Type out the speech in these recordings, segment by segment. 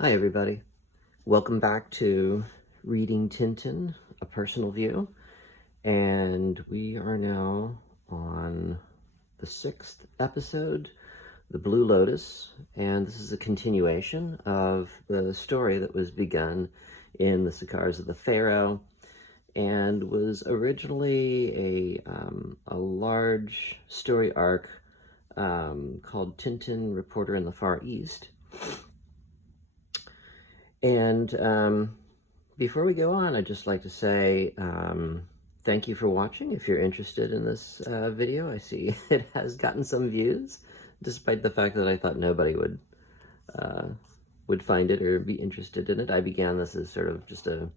Hi everybody. Welcome back to Reading Tintin, A Personal View. And we are now on the 6th episode, The Blue Lotus. And this is a continuation of the story that was begun in The Cigars of the Pharaoh and was originally a large story arc called Tintin, Reporter in the Far East. And before we go on, I'd just like to say thank you for watching. If you're interested in this video, I see it has gotten some views, despite the fact that I thought nobody would find it or be interested in it. I began this as sort of just a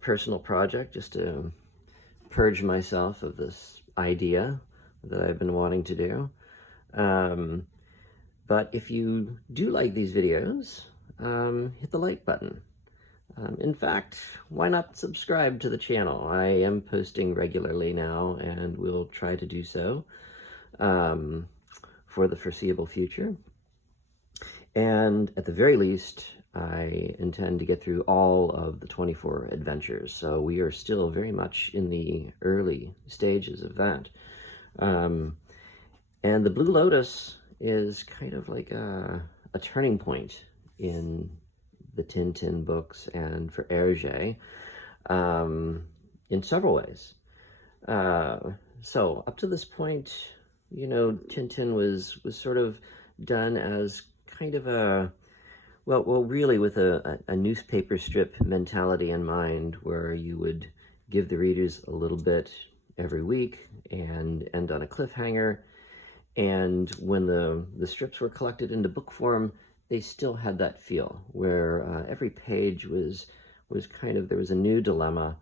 personal project, just to purge myself of this idea that I've been wanting to do. But if you do like these videos, hit the like button. In fact, why not subscribe to the channel? I am posting regularly now and will try to do so for the foreseeable future. And at the very least, I intend to get through all of the 24 adventures. So we are still very much in the early stages of that. And the Blue Lotus is kind of like a turning point in the Tintin books and for Hergé in several ways. So up to this point, you know, Tintin was sort of done as kind of a, well, really with a newspaper strip mentality in mind, where you would give the readers a little bit every week and end on a cliffhanger. And when the strips were collected into book form, they still had that feel where every page was kind of, there was a new dilemma.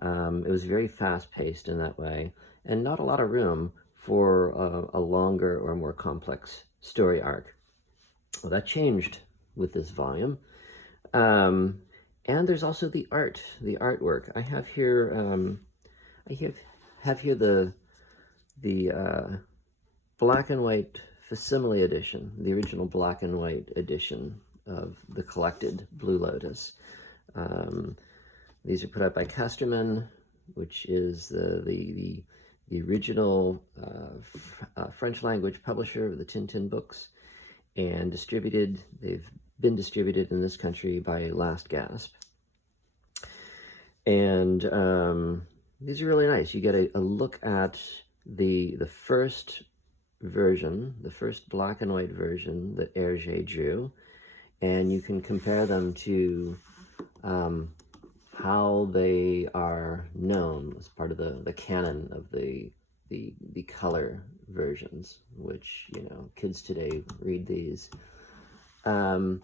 It was very fast-paced in that way, and not a lot of room for a longer or more complex story arc. Well, that changed with this volume. And there's also the artwork. I have here, have here the black and white facsimile edition, the original black and white edition of the collected Blue Lotus. These are put out by Casterman, which is the original French language publisher of the Tintin books, and distributed. They've been distributed in this country by Last Gasp. And these are really nice. You get a look at the first version, the first black and white version that Hergé drew, and you can compare them to how they are known as part of the canon of the color versions, which, you know, kids today read these. And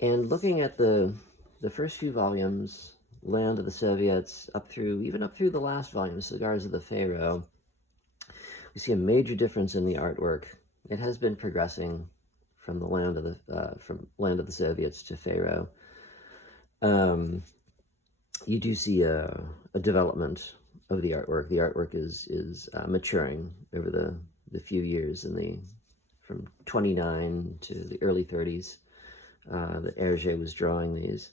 looking at the first few volumes, Land of the Soviets, even up through the last volume, Cigars of the Pharaoh, we see a major difference in the artwork. It has been progressing from the Land of the Soviets to Pharaoh. You do see a development of the artwork. The artwork is maturing over the few years from 29 to the early 30s that Hergé was drawing these,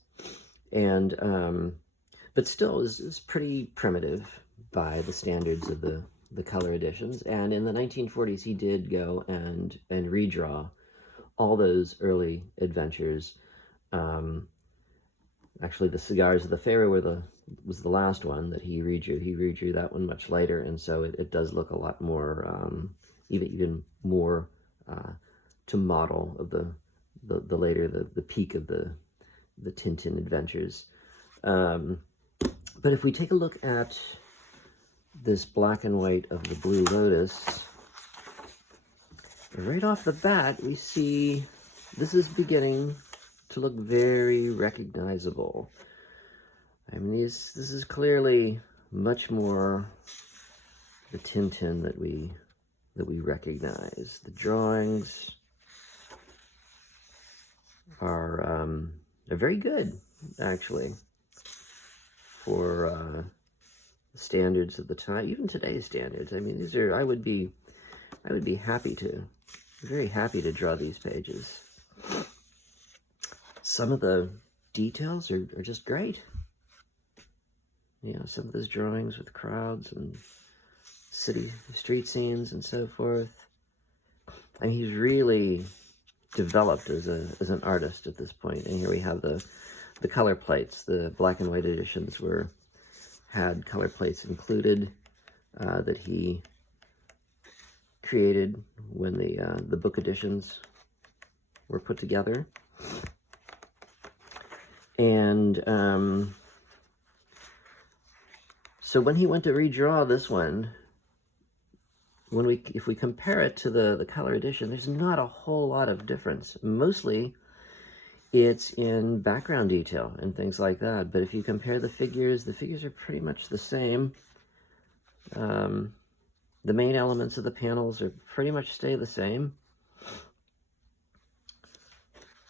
and but still is pretty primitive by the standards of the color editions. And in the 1940s, he did go and redraw all those early adventures. Actually, the Cigars of the Pharaoh was the last one that he redrew. He redrew that one much later, and so it does look a lot more, even more to model of the later, the peak of the Tintin adventures. But if we take a look at this black and white of the Blue Lotus, right off the bat, we see this is beginning to look very recognizable. I mean, this is clearly much more the Tintin that we recognize. The drawings are very good, actually, for standards of the time, even today's standards. I mean, these are, I would be very happy to draw these pages. some of the details are just great. You know, some of those drawings with crowds and street scenes and so forth. I mean, he's really developed as an artist at this point. And here we have the color plates. The black and white editions had color plates included that he created when the book editions were put together. And so when he went to redraw this one, if we compare it to the color edition, there's not a whole lot of difference. Mostly it's in background detail and things like that. But if you compare the figures are pretty much the same. The main elements of the panels are pretty much stay the same.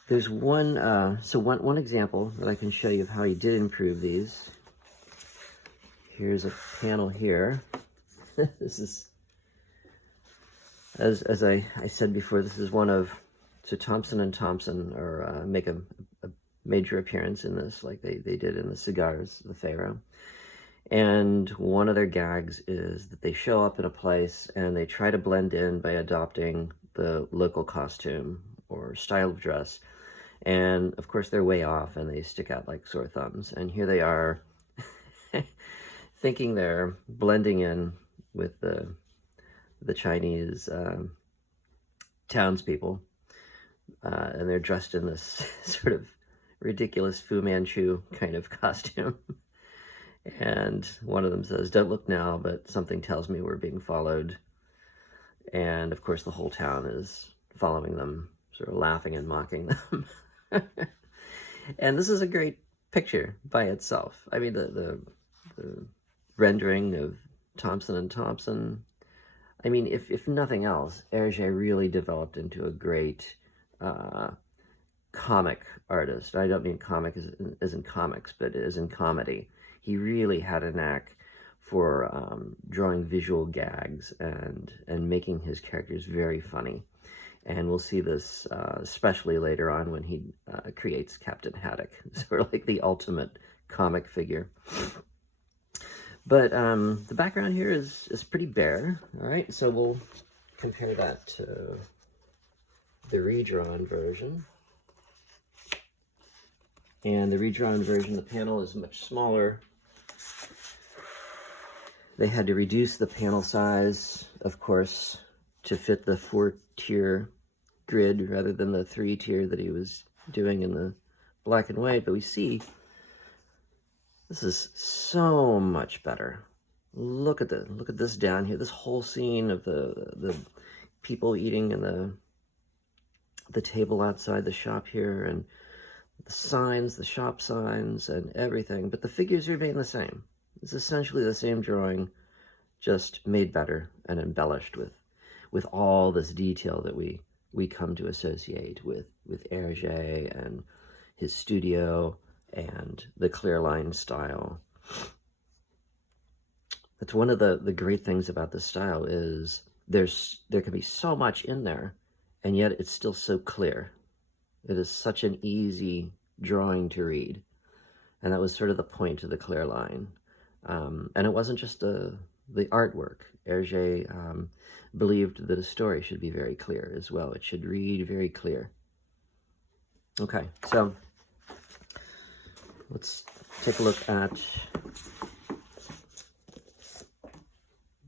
There's one example that I can show you of how he did improve these. Here's a panel here. This is, as I said before, this is one of, so Thompson and Thompson make a major appearance in this, like they did in the Cigars, the Pharaoh. And one of their gags is that they show up in a place and they try to blend in by adopting the local costume or style of dress. And of course they're way off and they stick out like sore thumbs. And here they are thinking they're blending in with the Chinese townspeople. And they're dressed in this sort of ridiculous Fu Manchu kind of costume. And one of them says, "Don't look now, but something tells me we're being followed." And of course the whole town is following them, sort of laughing and mocking them. And this is a great picture by itself. I mean, the rendering of Thompson and Thompson, I mean, if nothing else, Hergé really developed into a great comic artist. I don't mean comic as in comics, but as in comedy. He really had a knack for drawing visual gags and making his characters very funny. And we'll see this especially later on when he creates Captain Haddock, sort of like the ultimate comic figure. But the background here is pretty bare. All right, so we'll compare that to the redrawn version. And the redrawn version, the panel is much smaller. They had to reduce the panel size, of course, to fit the 4-tier grid rather than the 3-tier that he was doing in the black and white. But we see this is so much better. Look at this down here. This whole scene of the people eating in the table outside the shop here, and the signs, the shop signs, and everything. But the figures remain the same. It's essentially the same drawing, just made better and embellished with all this detail that we come to associate with Hergé and his studio and the clear line style. That's one of the great things about this style is there can be so much in there, and yet it's still so clear. It is such an easy drawing to read. And that was sort of the point of the clear line. And it wasn't just the artwork. Hergé believed that a story should be very clear as well. It should read very clear. Okay, so let's take a look at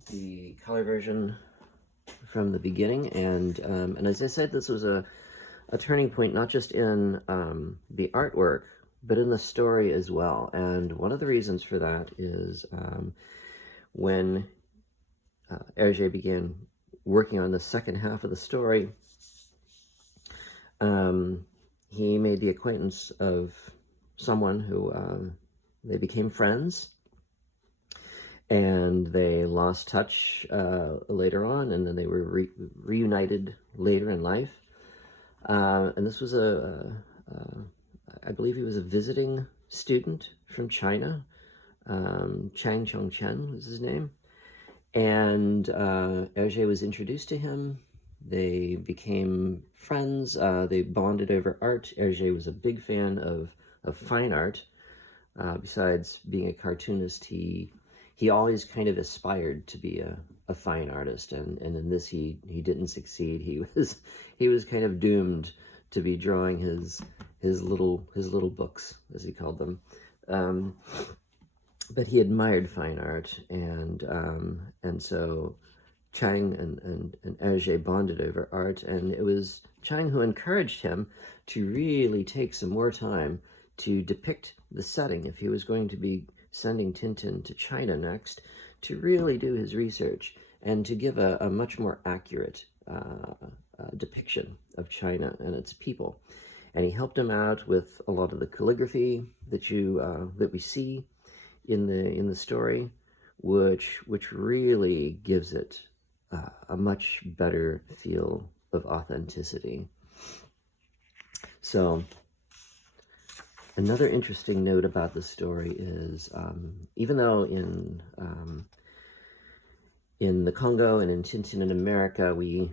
the color version from the beginning. And as I said, this was a turning point, not just in the artwork, but in the story as well. And one of the reasons for that is when Hergé began working on the second half of the story, he made the acquaintance of someone who they became friends, and they lost touch later on, and then they were reunited later in life. And this was I believe he was a visiting student from China. Chang Chongchen was his name. And Hergé was introduced to him They became friends. They bonded over art. Hergé was a big fan of fine art. Besides being a cartoonist, he always kind of aspired to be a fine artist, and in this he didn't succeed. He was kind of doomed to be drawing his little books, as he called them. But he admired fine art, and so Chang and Hergé bonded over art, and it was Chang who encouraged him to really take some more time to depict the setting if he was going to be sending Tintin to China next, to really do his research and to give a much more accurate depiction of China and its people. And he helped him out with a lot of the calligraphy that we see in the story, which really gives it a much better feel of authenticity. So another interesting note about the story is, even though in the Congo and in Tintin in America, we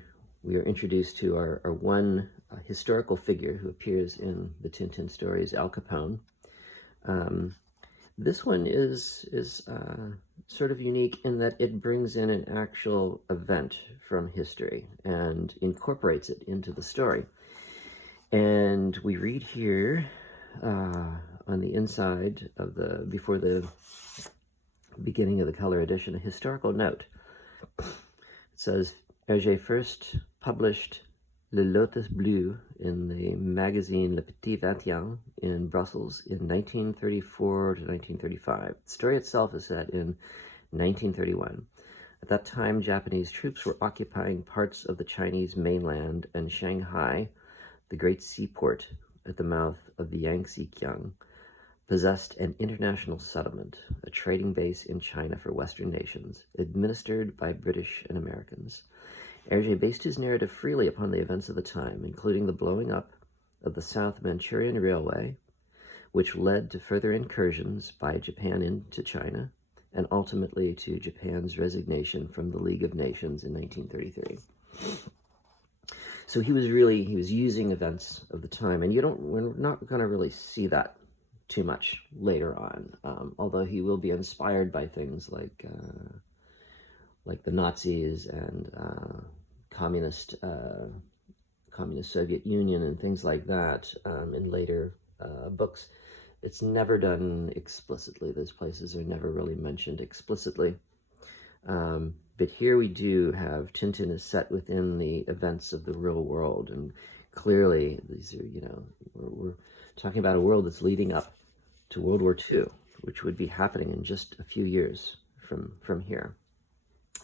are introduced to our one historical figure who appears in the Tintin stories, Al Capone. This one is sort of unique in that it brings in an actual event from history and incorporates it into the story. And we read here on the inside of before the beginning of the color edition, a historical note. It says, Hergé first published Le Lotus Bleu in the magazine Le Petit 21 in Brussels in 1934 to 1935. The story itself is set in 1931. At that time, Japanese troops were occupying parts of the Chinese mainland, and Shanghai, the great seaport at the mouth of the Yangtze-Kiang, possessed an international settlement, a trading base in China for Western nations, administered by British and Americans. Hergé based his narrative freely upon the events of the time, including the blowing up of the South Manchurian Railway, which led to further incursions by Japan into China, and ultimately to Japan's resignation from the League of Nations in 1933. So he was using events of the time, and we're not going to really see that too much later on, although he will be inspired by things like the Nazis and communist Soviet Union and things like that in later books. It's never done explicitly. Those places are never really mentioned explicitly. But here we do have Tintin is set within the events of the real world, and clearly these are, we're talking about a world that's leading up to World War II, which would be happening in just a few years from here.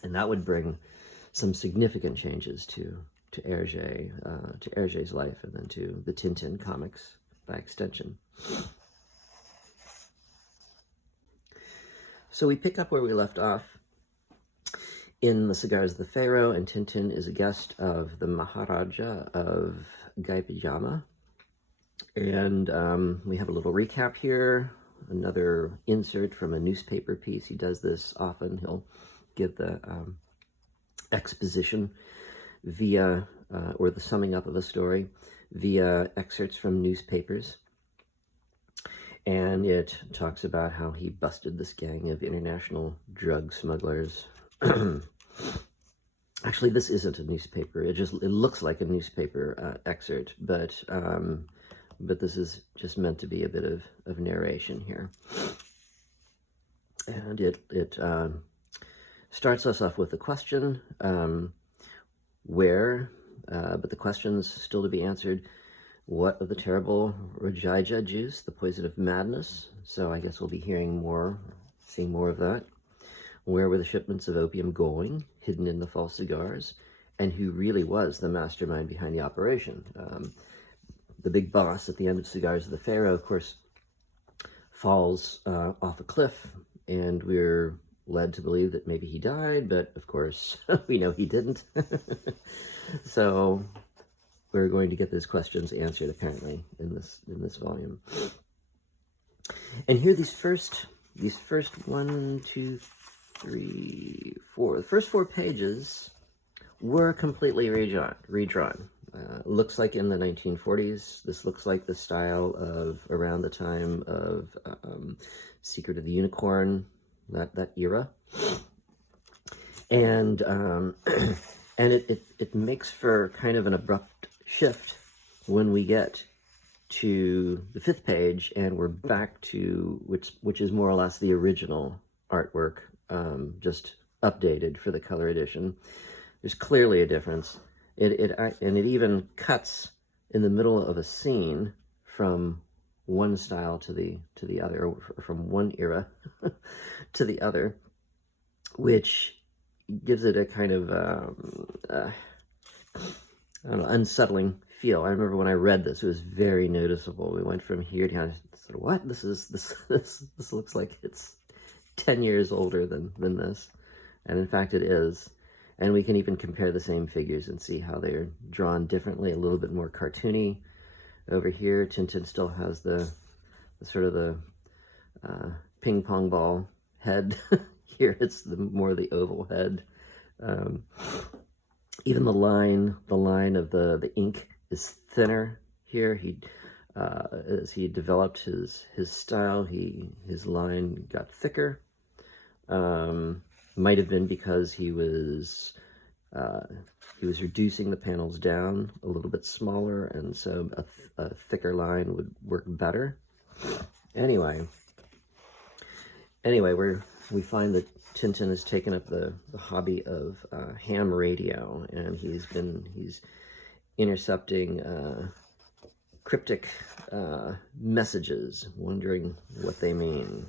And that would bring some significant changes to Hergé's life, and then to the Tintin comics by extension. So we pick up where we left off in The Cigars of the Pharaoh, and Tintin is a guest of the Maharaja of Gaipajama. And we have a little recap here, another insert from a newspaper piece. He does this often. He'll give the exposition via, or the summing up of a story via excerpts from newspapers. And it talks about how he busted this gang of international drug smugglers. Actually, this isn't a newspaper. It looks like a newspaper excerpt, but this is just meant to be a bit of narration here. And it starts us off with a question, where, but the question's still to be answered. What of the terrible Rajaja juice, the poison of madness? So I guess we'll be seeing more of that. Where were the shipments of opium going, hidden in the false cigars? And who really was the mastermind behind the operation? The big boss at the end of Cigars of the Pharaoh, of course, falls off a cliff, and we're led to believe that maybe he died, but of course we know he didn't. So we're going to get those questions answered apparently in this volume. And here these first 1, 2, 3, 4, the first 4 pages were completely redrawn. Looks like in the 1940s. This looks like the style of around the time of Secret of the Unicorn, that era. And and it makes for kind of an abrupt shift when we get to the 5th page, and we're back to which is more or less the original artwork, just updated for the color edition. There's clearly a difference. And it even cuts in the middle of a scene from one style to the other, or from one era to the other, which gives it a kind of I don't know, unsettling feel. I remember when I read this, it was very noticeable. We went from here to, I said, what? This looks like it's 10 years older than this. And in fact, it is. And we can even compare the same figures and see how they're drawn differently, a little bit more cartoony. Over here, Tintin still has the sort of the ping pong ball head. Here it's more the oval head. Even the line of the ink is thinner here. As he developed his style, his line got thicker. Might have been because he was reducing the panels down a little bit smaller, and so a thicker line would work better. Anyway, we find that Tintin has taken up the hobby of ham radio, and he's intercepting cryptic messages, wondering what they mean.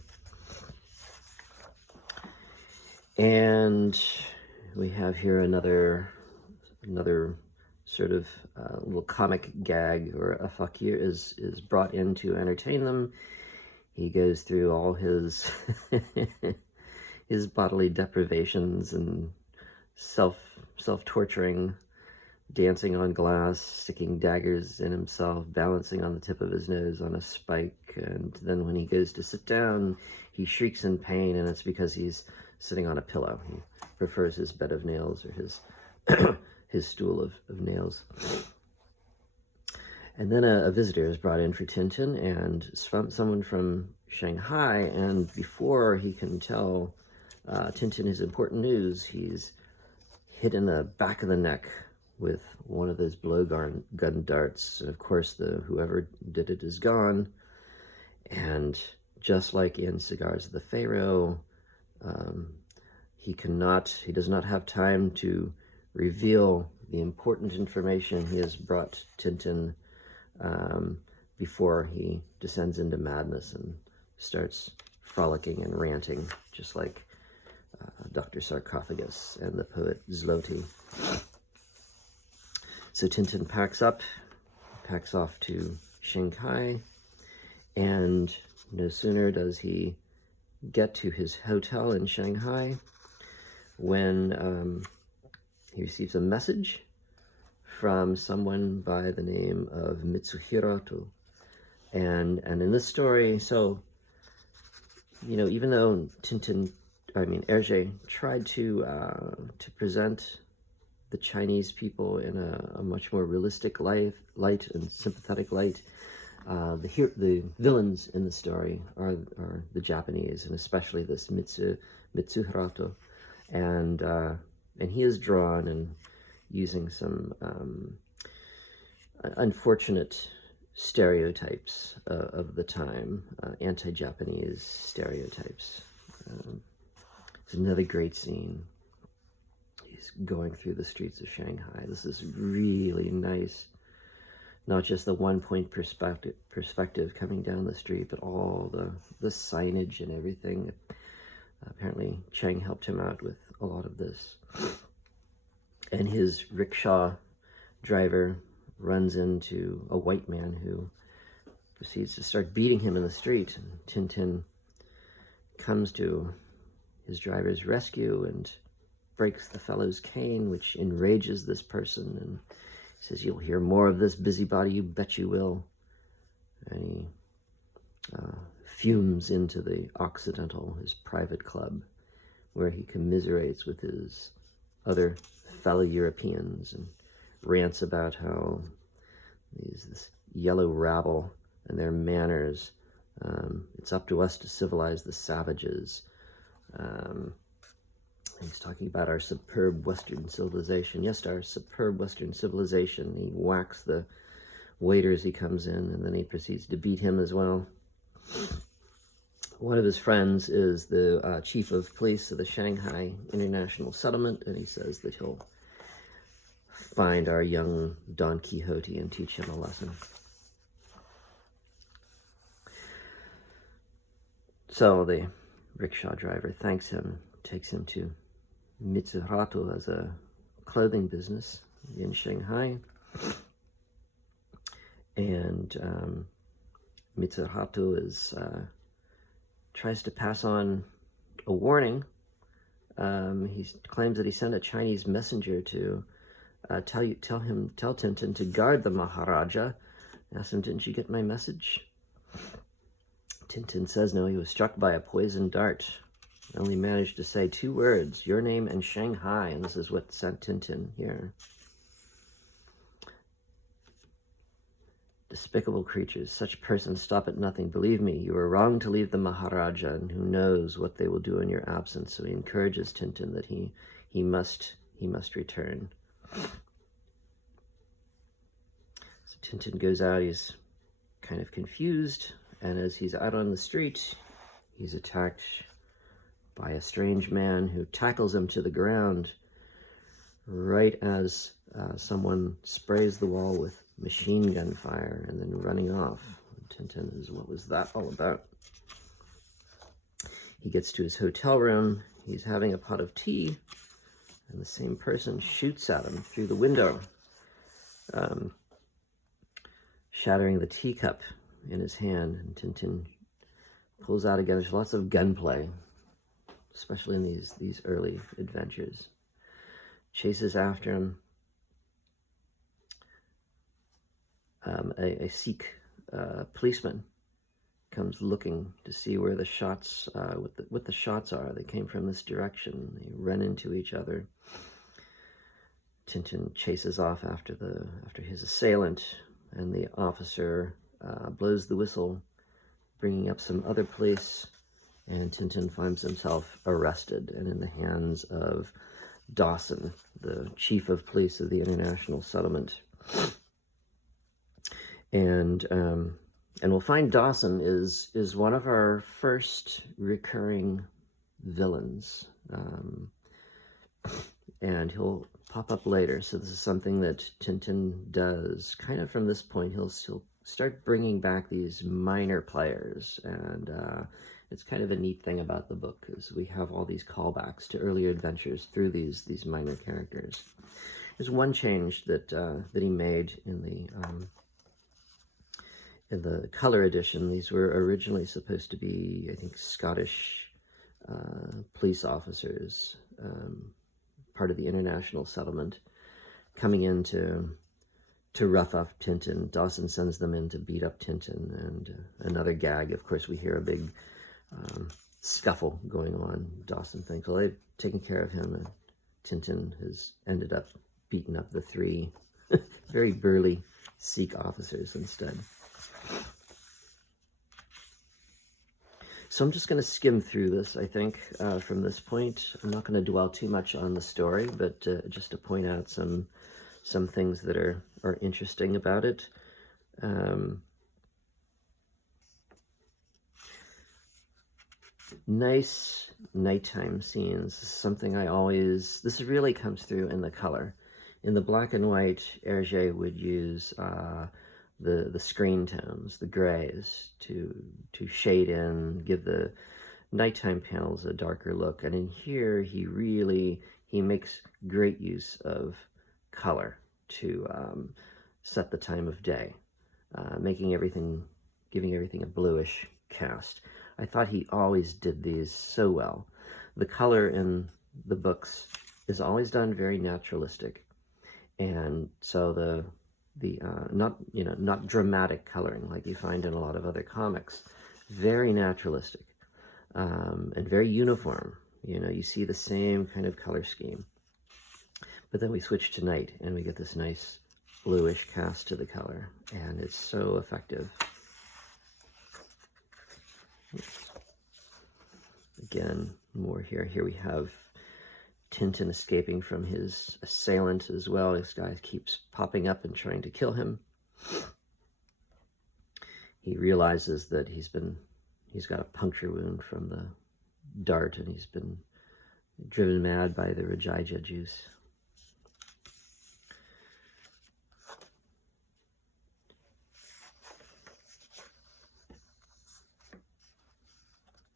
And we have here another sort of little comic gag, or a fakir is brought in to entertain them. He goes through all his his bodily deprivations and self-torturing, dancing on glass, sticking daggers in himself, balancing on the tip of his nose on a spike, and then when he goes to sit down, he shrieks in pain, and it's because he's sitting on a pillow. He prefers his bed of nails, or his stool of nails. And then a visitor is brought in for Tintin, and someone from Shanghai, and before he can tell Tintin his important news, he's hit in the back of the neck with one of those blowgun darts, and of course whoever did it is gone. And just like in Cigars of the Pharaoh, he does not have time to reveal the important information he has brought Tintin before he descends into madness and starts frolicking and ranting, just like Dr. Sarcophagus and the poet Zloty. So Tintin packs off to Shanghai, and no sooner does he get to his hotel in Shanghai when he receives a message from someone by the name of Mitsuhiro. And in this story, so, even though Hergé tried to present the Chinese people in a much more realistic light and sympathetic light, the villains in the story are the Japanese, and especially this Mitsuhiro, and he is drawn and using some unfortunate stereotypes of the time, anti-Japanese stereotypes. It's another great scene. He's going through the streets of Shanghai. This is really nice. Not just the one-point perspective coming down the street, but all the signage and everything. Apparently, Chang helped him out with a lot of this. And his rickshaw driver runs into a white man who proceeds to start beating him in the street. And Tintin comes to his driver's rescue and breaks the fellow's cane, which enrages this person, and says, "You'll hear more of this, busybody, you bet you will." And he fumes into the Occidental, his private club, where he commiserates with his other fellow Europeans and rants about how this yellow rabble and their manners, it's up to us to civilize the savages. He's talking about our superb Western civilization. Yes, our superb Western civilization. He whacks the waiter as he comes in, and then he proceeds to beat him as well. One of his friends is the chief of police of the Shanghai International Settlement, and he says that he'll find our young Don Quixote and teach him a lesson. So the rickshaw driver thanks him, takes him to Mitsuhato as a clothing business in Shanghai. And Mitsuhato tries to pass on a warning. He claims that he sent a Chinese messenger to tell Tintin to guard the Maharaja. Asked him, "Didn't you get my message?" Tintin says no, he was struck by a poisoned dart. I only managed to say 2 words, your name and Shanghai, and this is what sent Tintin here. Despicable creatures, such persons stop at nothing. Believe me, you are wrong to leave the Maharaja, and who knows what they will do in your absence. So he encourages Tintin that he must return. So Tintin goes out, he's kind of confused, and as he's out on the street, he's attacked by a strange man who tackles him to the ground right as someone sprays the wall with machine gun fire and then running off. Tintin is, what was that all about? He gets to his hotel room, he's having a pot of tea, and the same person shoots at him through the window, shattering the teacup in his hand. And Tintin pulls out again. There's lots of gunplay, especially in these early adventures. Chases after him. A Sikh policeman comes looking to see where the shots, what the shots are. They came from this direction. They run into each other. Tintin chases off after his assailant, and the officer blows the whistle, bringing up some other police, and Tintin finds himself arrested and in the hands of Dawson, the chief of police of the International Settlement. And we'll find Dawson is one of our first recurring villains, and he'll pop up later. So this is something that Tintin does kind of from this point. He'll start bringing back these minor players, and it's kind of a neat thing about the book is we have all these callbacks to earlier adventures through these minor characters. There's one change that he made in the color edition. These were originally supposed to be, I think, Scottish police officers, part of the International Settlement, coming in to rough up Tintin. Dawson sends them in to beat up Tintin, and another gag. Of course, we hear a big scuffle going on. Dawson thinks, well, they've taken care of him, and Tintin has ended up beating up the 3 very burly Sikh officers instead. So I'm just going to skim through this, I think, from this point. I'm not going to dwell too much on the story, but just to point out some things that are interesting about it. Nice nighttime scenes. Something this really comes through in the color. In the black and white, Hergé would use the screen tones, the grays, to shade in, give the nighttime panels a darker look. And in here, he makes great use of color to set the time of day, giving everything a bluish cast. I thought he always did these so well. The color in the books is always done very naturalistic, and so the not dramatic coloring like you find in a lot of other comics. Very naturalistic, and very uniform. You see the same kind of color scheme. But then we switch to night, and we get this nice bluish cast to the color, and it's so effective. Again, more here. Here we have Tintin escaping from his assailant as well. This guy keeps popping up and trying to kill him. He realizes that he's got a puncture wound from the dart, and he's been driven mad by the Rajaija juice.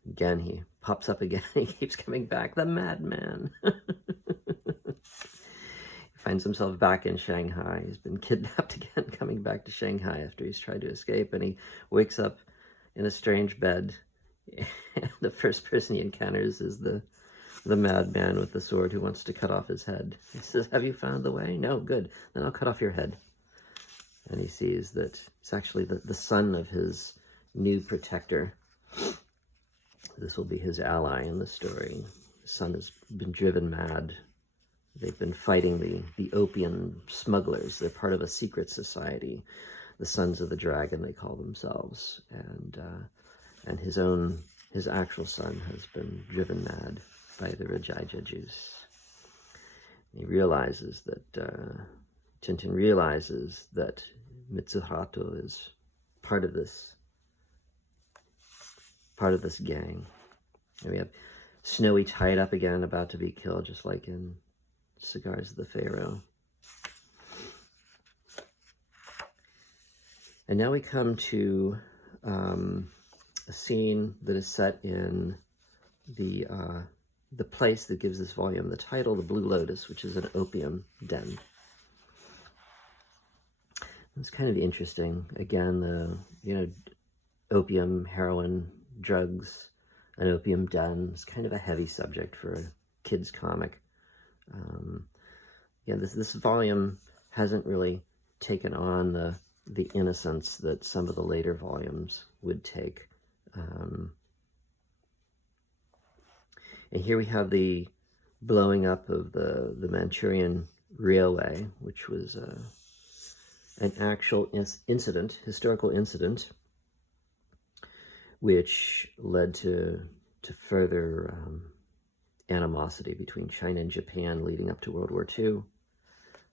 Again, he pops up again. He keeps coming back. The madman. He finds himself back in Shanghai. He's been kidnapped again, coming back to Shanghai after he's tried to escape. And he wakes up in a strange bed. And the first person he encounters is the madman with the sword who wants to cut off his head. He says, "Have you found the way?" "No." "Good. Then I'll cut off your head." And he sees that it's actually the son of his new protector. This will be his ally in the story. His son has been driven mad. They've been fighting the opium smugglers. They're part of a secret society. The Sons of the Dragon, they call themselves. And his actual son has been driven mad by the Rajaija juice. He realizes that, Tintin realizes that Mitsuhato is part of this gang. And we have Snowy tied up again, about to be killed, just like in Cigars of the Pharaoh. And now we come to a scene that is set in the place that gives this volume the title, the Blue Lotus, which is an opium den. It's kind of interesting. Again, opium, heroin, drugs, an opium den. It's kind of a heavy subject for a kid's comic. This volume hasn't really taken on the innocence that some of the later volumes would take. And here we have the blowing up of the Manchurian Railway, which was an actual incident, historical incident, which led to further animosity between China and Japan leading up to World War II.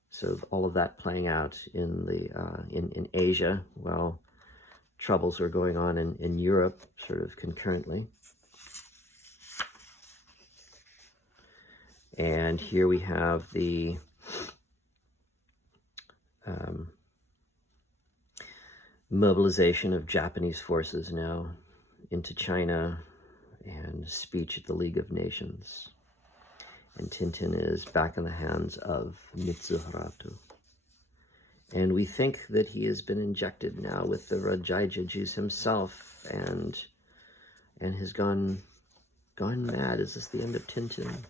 So all of that playing out in Asia, while troubles were going on in Europe sort of concurrently. And here we have the mobilization of Japanese forces now into China, and speech at the League of Nations. And Tintin is back in the hands of Mitsuhato. And we think that he has been injected now with the Rajaija juice himself, and has gone mad. Is this the end of Tintin?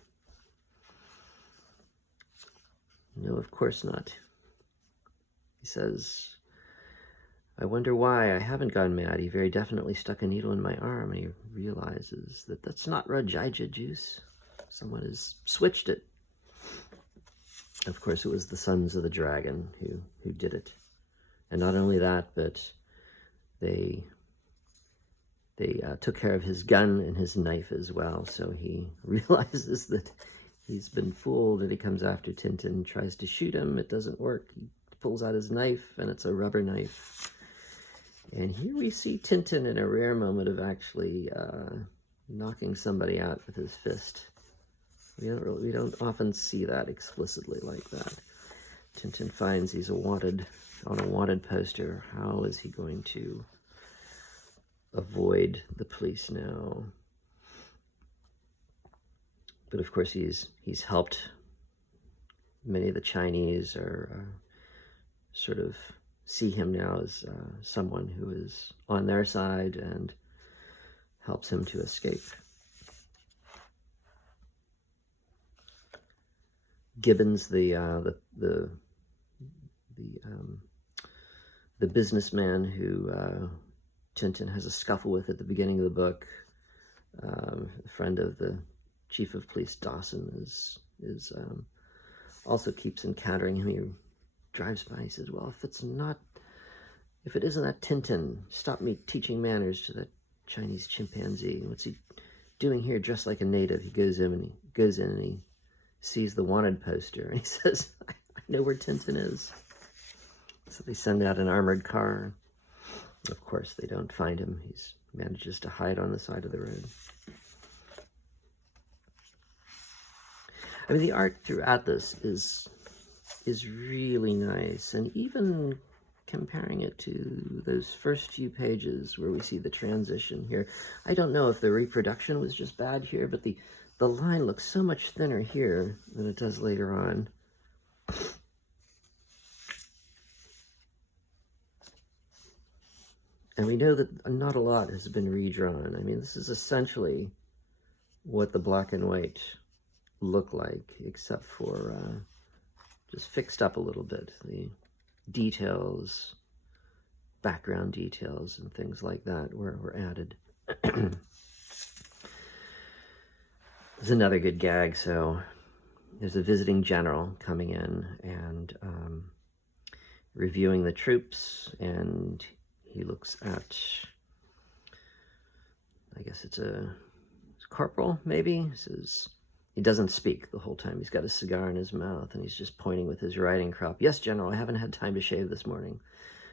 No, of course not. He says, "I wonder why I haven't gone mad. He very definitely stuck a needle in my arm," and he realizes that that's not Rajaija juice. Someone has switched it. Of course, it was the Sons of the Dragon who did it. And not only that, but they took care of his gun and his knife as well. So he realizes that he's been fooled, and he comes after Tintin, tries to shoot him. It doesn't work. He pulls out his knife, and it's a rubber knife. And here we see Tintin in a rare moment of actually knocking somebody out with his fist. We don't often see that explicitly like that. Tintin finds he's on a wanted poster. How is he going to avoid the police now? But of course he's helped. Many of the Chinese are sort of see him now as someone who is on their side and helps him to escape. Gibbons, the businessman who Tintin has a scuffle with at the beginning of the book, a friend of the chief of police Dawson, is also keeps encountering him. He drives by, he says, well, if it isn't that Tintin, stop me teaching manners to that Chinese chimpanzee. What's he doing here dressed like a native? He goes in and he sees the wanted poster, and he says, I know where Tintin is. So they send out an armored car. Of course, they don't find him. He manages to hide on the side of the road. I mean, the art throughout this is really nice, and even comparing it to those first few pages where we see the transition here, I don't know if the reproduction was just bad here, but the line looks so much thinner here than it does later on. And we know that not a lot has been redrawn. I mean, this is essentially what the black and white look like, except for just fixed up a little bit. The details, background details, and things like that were added. There's another good gag. So there's a visiting general coming in and reviewing the troops, and he looks at, I guess it's a corporal, maybe. He says, he doesn't speak the whole time. He's got a cigar in his mouth, and he's just pointing with his riding crop. Yes, General, I haven't had time to shave this morning.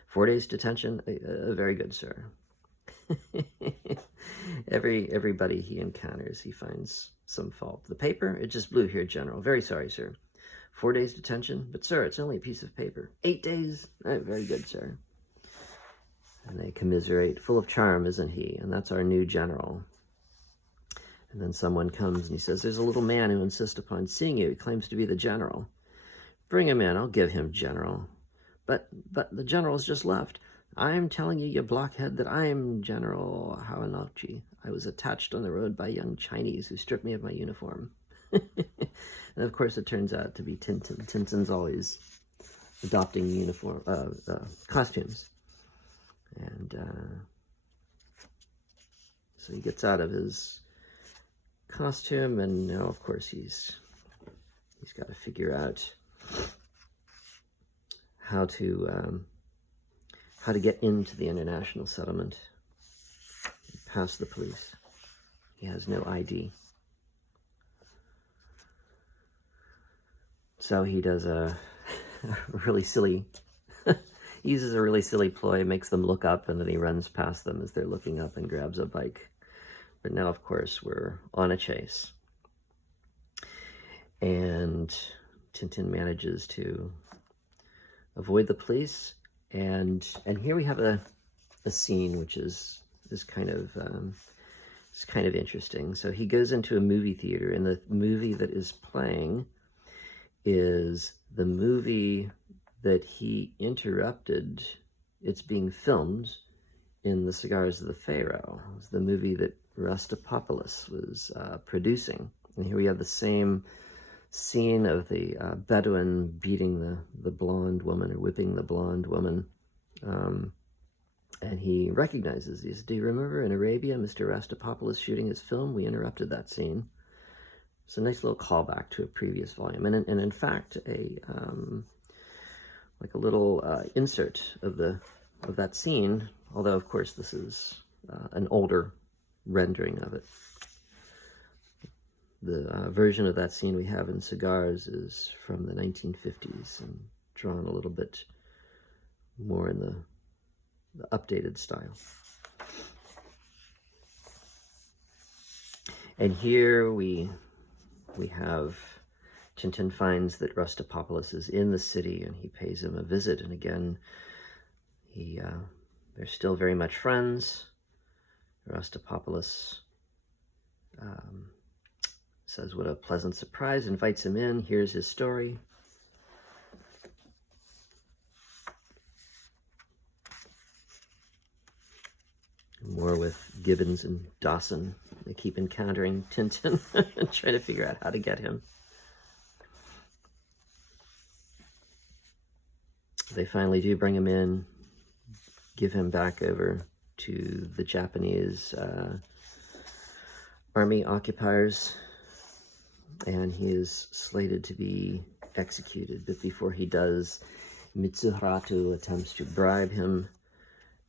4 days detention? Very good, sir. Everybody he encounters, he finds some fault. The paper? It just blew here, General. Very sorry, sir. 4 days detention? But, sir, it's only a piece of paper. 8 days? Very good, sir. And they commiserate. Full of charm, isn't he? And that's our new general. And then someone comes and he says, there's a little man who insists upon seeing you. He claims to be the general. Bring him in. I'll give him general. But the general's just left. I'm telling you, you blockhead, that I'm General Hawanachi. I was attached on the road by young Chinese who stripped me of my uniform. And of course, it turns out to be Tintin. Tintin's always adopting uniform costumes. And so he gets out of his costume, and now, of course, he's got to figure out how to get into the international settlement, past the police. He has no ID. So he does a really silly, he uses a really silly ploy, makes them look up, and then he runs past them as they're looking up and grabs a bike. But now, of course, we're on a chase. And Tintin manages to avoid the police. And here we have a scene which is kind of interesting. So he goes into a movie theater, and the movie that is playing is the movie that he interrupted. It's being filmed in the Cigars of the Pharaoh. It's the movie that Rastapopoulos was producing. And here we have the same scene of the Bedouin beating the blonde woman, or whipping the blonde woman. And he recognizes these. Do you remember in Arabia, Mr. Rastapopoulos shooting his film? We interrupted that scene. It's a nice little callback to a previous volume. And in fact, like a little insert of that scene, although of course this is an older rendering of it. The version of that scene we have in Cigars is from the 1950s and drawn a little bit more in the updated style. And here we have Tintin finds that Rastapopoulos is in the city, and he pays him a visit. And again, they're still very much friends. Rastapopoulos says what a pleasant surprise, invites him in. Here's his story. More with Gibbons and Dawson. They keep encountering Tintin and try to figure out how to get him. They finally do bring him in, give him back over to the Japanese army occupiers, and he is slated to be executed. But before he does, Mitsuharu attempts to bribe him,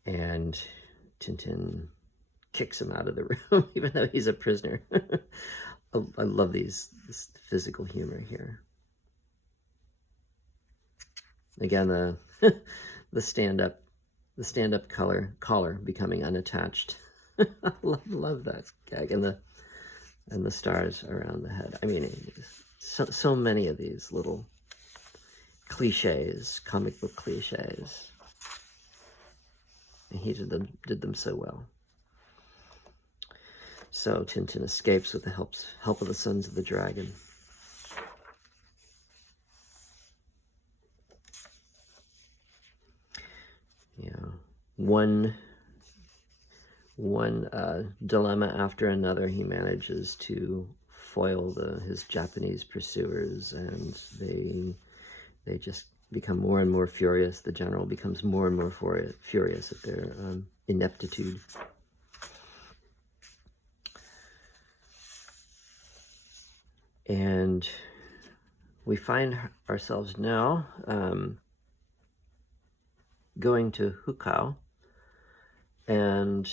and Tintin kicks him out of the room, even though he's a prisoner. I love this physical humor here. Again, the stand-up collar becoming unattached. I love that gag, and the stars around the head. I mean, so many of these little cliches, comic book cliches, and he did them so well. So Tintin escapes with the help of the Sons of the Dragon. Yeah, one dilemma after another, he manages to foil his Japanese pursuers, and they just become more and more furious. The general becomes more and more furious at their ineptitude. And we find ourselves now going to Hukao, and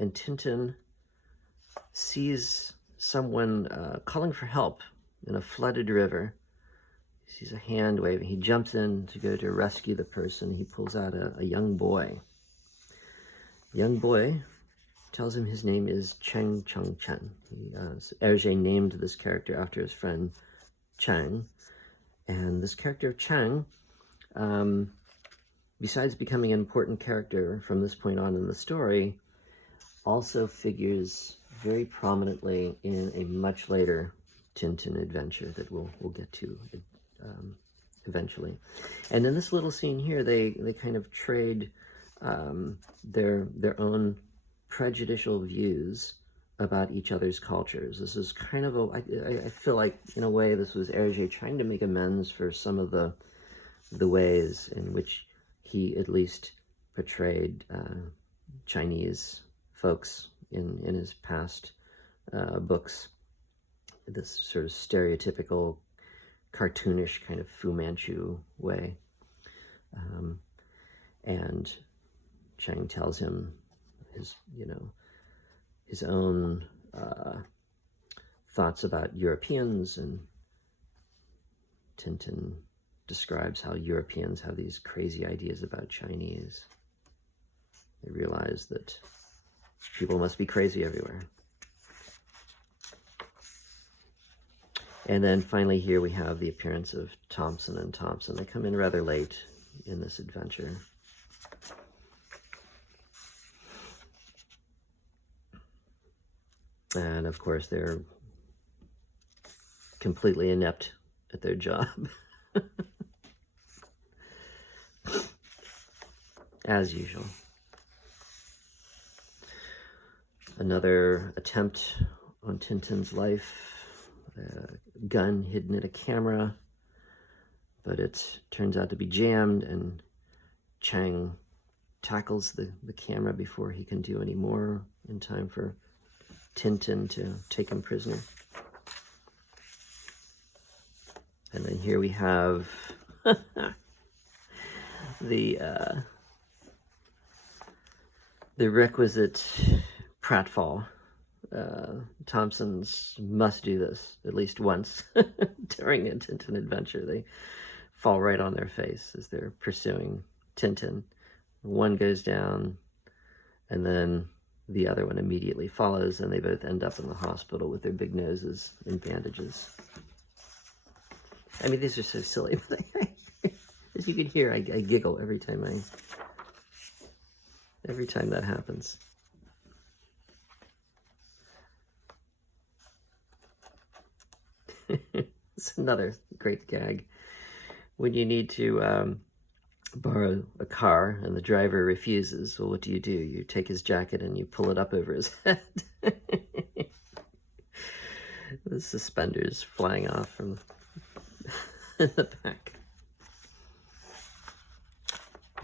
Tintin sees someone calling for help in a flooded river. He sees a hand waving. He jumps in to go to rescue the person. He pulls out a young boy. Young boy tells him his name is Cheng Cheng-chen. Hergé named this character after his friend Cheng. And this character of Cheng, besides becoming an important character from this point on in the story, also figures very prominently in a much later Tintin adventure that we'll get to eventually. And in this little scene here, they kind of trade their own prejudicial views about each other's cultures. This is kind of I feel like, in a way, this was Hergé trying to make amends for some of the ways in which he at least portrayed Chinese folks in his past books. This sort of stereotypical, cartoonish kind of Fu Manchu way. And Cheng tells him his own thoughts about Europeans, and Tintin describes how Europeans have these crazy ideas about Chinese. They realize that people must be crazy everywhere. And then finally here we have the appearance of Thompson and Thompson. They come in rather late in this adventure. And of course, they're completely inept at their job. As usual. Another attempt on Tintin's life. A gun hidden in a camera, but it turns out to be jammed, and Cheng tackles the camera before he can do any more in time for Tintin to take him prisoner. And then here we have the requisite pratfall. Thompsons must do this at least once during a Tintin adventure. They fall right on their face as they're pursuing Tintin. One goes down, and then the other one immediately follows, and they both end up in the hospital with their big noses in bandages. I mean, these are so silly, but as you can hear, I giggle every time that happens. It's another great gag. When you need to borrow a car and the driver refuses, well, what do? You take his jacket and you pull it up over his head. The suspenders flying off from the back.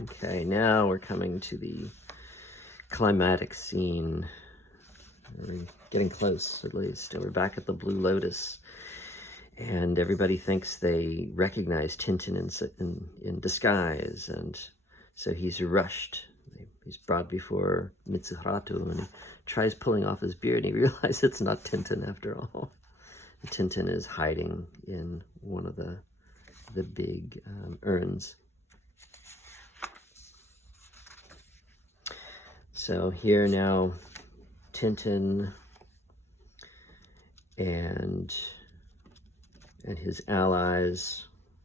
Okay, now we're coming to the climatic scene. We're getting close, at least. We're back at the Blue Lotus. And everybody thinks they recognize Tintin in disguise, and so he's rushed. He's brought before Mitsuharu, and he tries pulling off his beard, and he realizes it's not Tintin after all. Tintin is hiding in one of the big urns. So here now, Tintin and his allies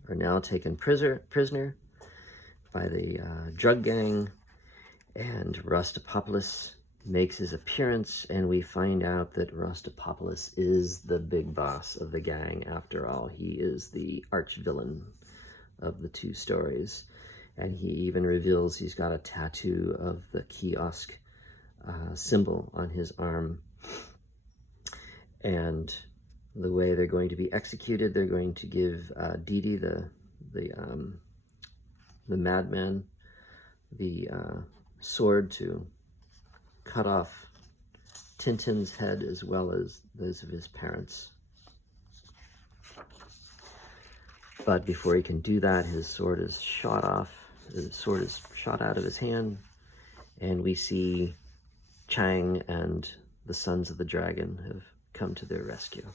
are now taken prisoner by the drug gang, and Rostopopoulos makes his appearance, and we find out that Rostopopoulos is the big boss of the gang after all. He is the arch-villain of the two stories, and he even reveals he's got a tattoo of the kiosk symbol on his arm. And the way they're going to be executed, they're going to give Didi, the madman, the sword to cut off Tintin's head as well as those of his parents. But before he can do that, his sword is shot off. His sword is shot out of his hand, and we see Chang and the Sons of the Dragon have come to their rescue.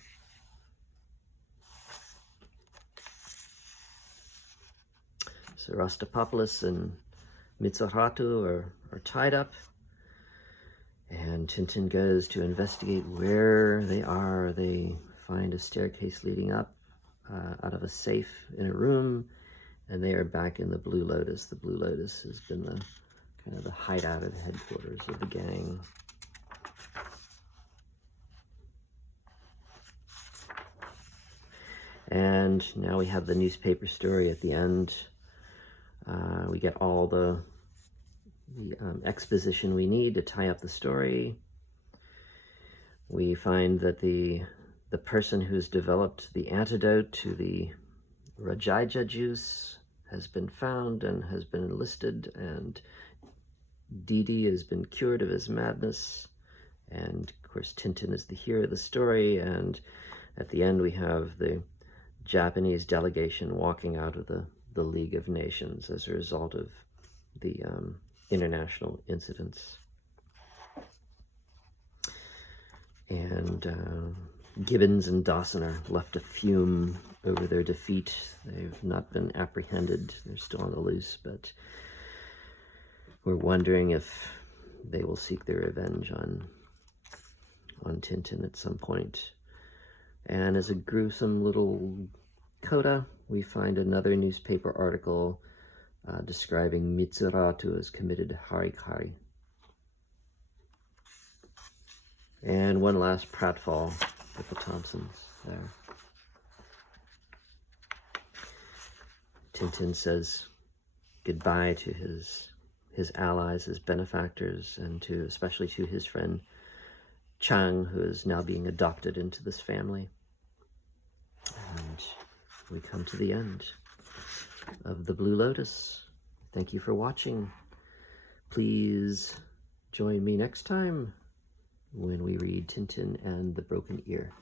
So Rostopopoulos and Mitsuharu are tied up, and Tintin goes to investigate where they are. They find a staircase leading up out of a safe in a room, and they are back in the Blue Lotus. The Blue Lotus has been the kind of the hideout of the headquarters of the gang. And now we have the newspaper story at the end. We get all the exposition we need to tie up the story. We find that the person who's developed the antidote to the Rajaija juice has been found and has been enlisted, and Didi has been cured of his madness, and of course Tintin is the hero of the story. And at the end we have the Japanese delegation walking out of the League of Nations as a result of the international incidents. And Gibbons and Dawson are left to fume over their defeat. They've not been apprehended. They're still on the loose, but we're wondering if they will seek their revenge on Tintin at some point. And as a gruesome little coda, we find another newspaper article describing Mitsuharu as committed harikari. And one last pratfall with the Thompsons there. Tintin says goodbye to his allies, his benefactors, and especially to his friend Chang, who is now being adopted into this family. And we come to the end of the Blue Lotus. Thank you for watching. Please join me next time when we read Tintin and the Broken Ear.